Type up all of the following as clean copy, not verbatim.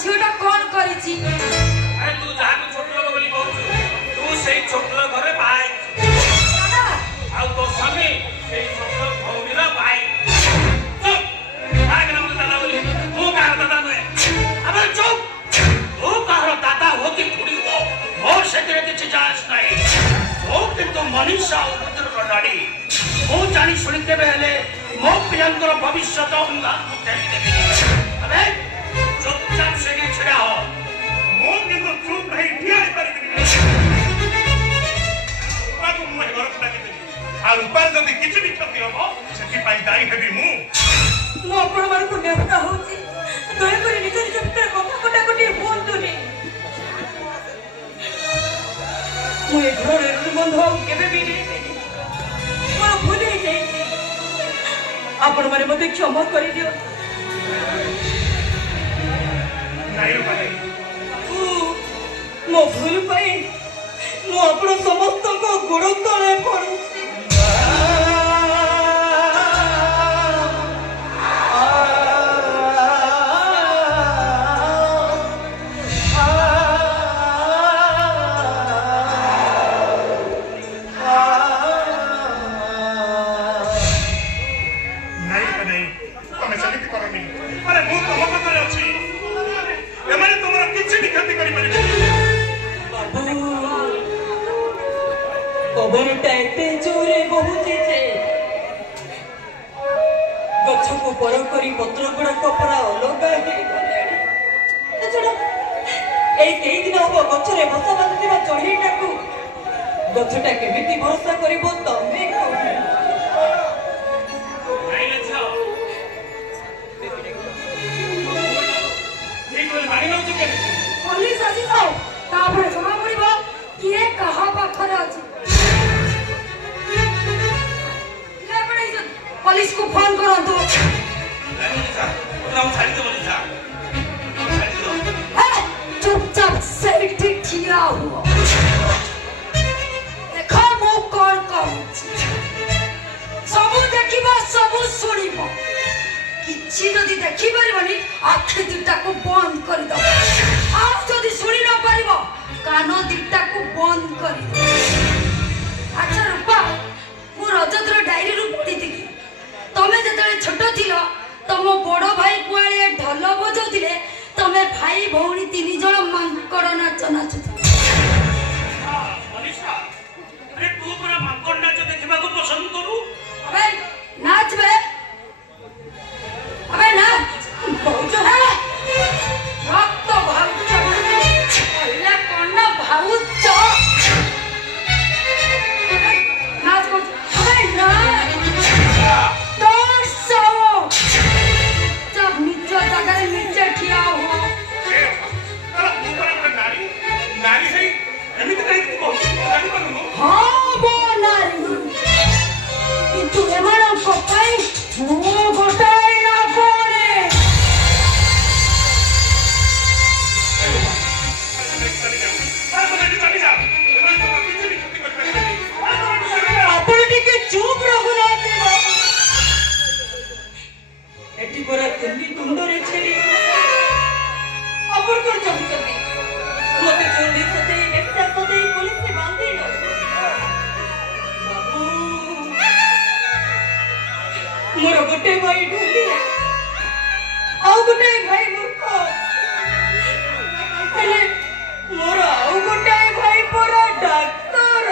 ଝିଅଟା କଣ କରିଛି? ଆରେ ତୁ ଯାହାକୁ ଛୋଟ ଲୋକ ବୋଲି କହୁଛୁ, ତୁ ସେଇ ଛୋଟ ଲୋକ ଘରେ ବାହା ହେଇଛୁ। ଆଉ ତୋ ସ୍ୱାମୀ ସେଇ ଛୋଟ ଭଉଣୀର ଭାଇ। ଚୁପ୍! କାହାକୁ ନା ମତେ ଦାଦା ବୋଲି? ମୁଁ କାହାର ଦାଦା ନୁହେଁ। ଆବେ ଚୁପ୍! ତୁ କାହାର ଦାଦା ହୋ କି ଖୁଡି ହୋ, ମୋର ସେଥିରେ କିଛି ଯାଆସ ନାହିଁ। ମୁଁ କିନ୍ତୁ ମନୀଷା ଆଉ ରୁଦ୍ରର ଡାଡି। ମୁଁ ଜାଣି ଶୁଣି କେବେ ହେଲେ ମୋ ପିଲାଙ୍କର ଭବିଷ୍ୟତ ଅନ୍ଧାରକୁ ଠେଲି ଦେବିନି। ଆବେ ଚୁପଚାପ ସେଠି ଛିଡ଼ା ହ। ମୁଁ କିନ୍ତୁ ଚୁପ୍ ରହି ଠିଆ ହେଇପାରିବିନି। ରୂପାକୁ ମୁଁ ଏ ଘରକୁ ଡାକିଦେବି। ଆଉ ରୂପାର ଯଦି କିଛି ବି କ୍ଷତି ହବ ସେଥିପାଇଁ ଦାୟୀ ହେବି ମୁଁ। ମୁଁ ଆପଣମାନଙ୍କୁ ନେତା ହଉଛି, ଦୟାକରି ନିଜ ନିଜ ଭିତରେ କଥା କଟାକଟି ହୁଅନ୍ତୁନି। ମୁଁ ଏ ଘରର ଋଣବନ୍ଧ ଆଉ କେବେ ବି ନେଇପାରିନି। ମୋର ଭୁଲ ହେଇଯାଇଛି, ଆପଣମାନେ ମୋତେ କ୍ଷମା କରିଦିଅ। ମୋ ଭୁଲ ପାଇଁ ମୁଁ ଆପଣ ସମସ୍ତଙ୍କ ଗୋଡ଼ ତଳେ ପଡୁଛି। ପବନଟା ଏତେ ଜୋରେ ବହୁଛି ଯେ ଗଛକୁ ପର କରି ପତ୍ର ଗୁଡାକ ପୁରା ଅଲଗା ହେଇଗଲାଣି। ଏଇ କେଇ ଦିନ ହବ ଗଛରେ ବସା ବାନ୍ଧିଥିବା ଚଢେଇଟାକୁ ଗଛଟା କେମିତି ଭରସା କରିବ ତମେ ପୋଲିସ ଆସିଥାଉ, ତାପରେ ଜଣା ପଡିବ କିଏ କାହା ପାଖରେ ଅଛି। पुलिस को फोन करो तो चुपचाप सेठी ठिया हुआ देखो मु कौन कहूची सबु देखिबो सबु सुनिबो किछि जदी देखि परिबनी आखि दुटा को बंद कर दो आ जदी सुनि न परिबो कान दुटा को बंद कर दो। अच्छा रूपा मु रजतर डायरी रु पढी दिली तमे जेतले छोट थिलो तम बड़ भाई कुआळे ढोल बजाउथिले तमे भाई भौणी तीन जण मांकड़ नाच नाचुथिले। मनीषा अरे तू पूरा मांकड़ नाच देखिबा को पसंद करू? अबे नाच बे अबे नाच बहुजो है रक्त भाउच पहिला कोन भाउच नाच को अबे नाच मोर गोटे भाई ढोलिया आउ गोटे भाई मूर्ख हेले मोर आउ गोटे भाई परा डाक्टर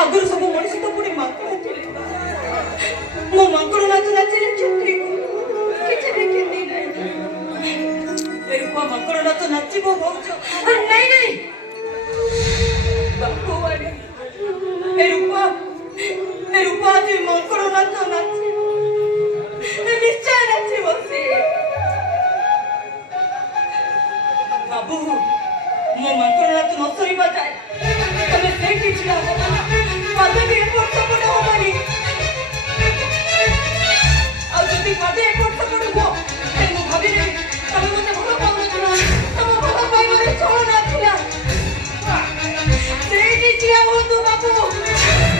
आगुर सब मनीष तो पुणी मांकड़ थे मो मांकड़ नाच नाचे क्षति किछि भी खेती नहीं ରୂପା ମାଙ୍କଡ଼ ନାଚ ନାଚିବ ଭାଉଜ। ନାଇଁ ନାଇଁ ବାବୁ ଆରେ ରୂପା ଆଜି ମାଙ୍କଡ଼ ନାଚ ନାଚିବ, ନିଶ୍ଚୟ ନାଚିବ ସେ। ବାବୁ ମୋ ମାଙ୍କଡ଼ ନାଚ ନ ସରିବା ଯାଏ ତମେ ସେଇଠି ଛିଡ଼ା ହବ, ପାଦ ବି ଏପଟ ସେପଟ ହବନି। ଆଉ ଯଦି ପାଦ ଏପଟ ସେପଟ ହୁଅ ମୁଁ ଭାବିନେବି ତମେ ମତେ ଭଲ ପାଉନଥିଲ, ତମ ଭଲ ପାଇବାରେ ଛଳ ନଥିଲା। ସେଇଠି ଛିଡ଼ା ହୁଅନ୍ତୁ ବାବୁ,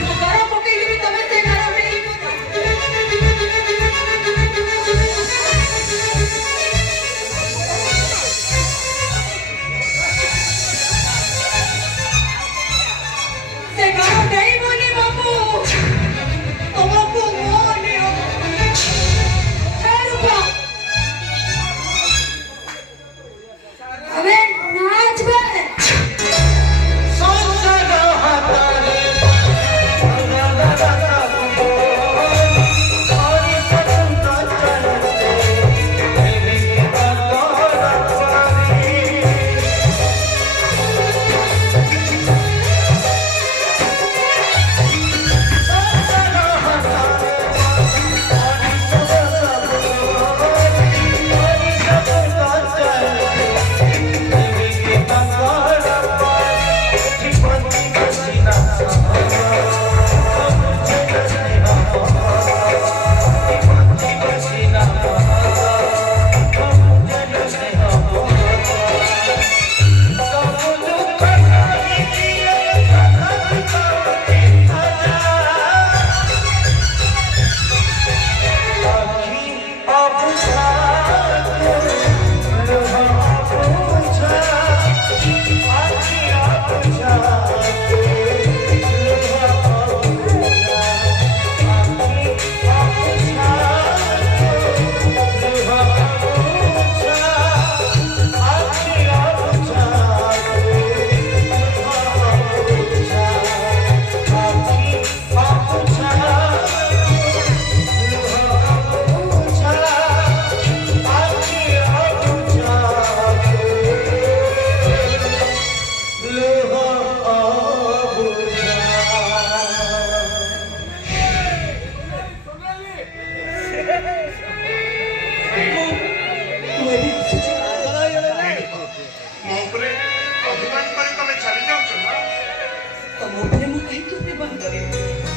ମୁଁ ଗାର ପକେଇଦେବି, ତମେ ସେ ଗାର ସେ ଗାର ଡେଇବନି ବାବୁ, ତମକୁ ମନେ अबे नाच बे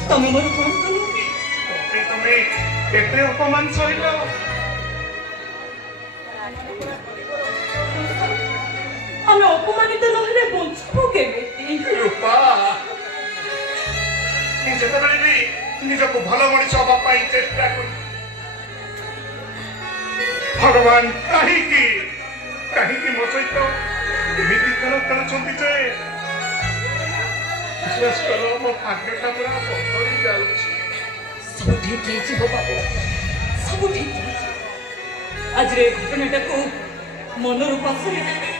ତମେ ମୋର କଣ କଲ? ତମେ କେତେ ଅପମାନ ସହିଲ? ଆମେ ଅପମାନିତ ନହେଲେ ବଞ୍ଚିବୁ କେମିତି? ରୂପା ମୁଁ ଯେତେବେଳେ ବି ନିଜକୁ ଭଲ ମଣିଷ ହବା ପାଇଁ ଚେଷ୍ଟା କଲି, ଭଗବାନ କାହିଁକି ମୋ ସହିତ ଏମିତି ଖେଳ ଖେଳୁଛନ୍ତି ଯେ ବିଶ୍ୱାସ କର ମୋ ଭାଗ୍ୟଟା ପୁରା ବଦଳି ଯାଉଛି। ସବୁ ଠିକ୍ ହେଇଯିବ ବାବୁ, ସବୁ ଠିକ୍ ହେଇଯିବ। ଆଜିର ଏ ଘଟଣାଟାକୁ ମନରୁ ପାଶୋରି ଦେବେ।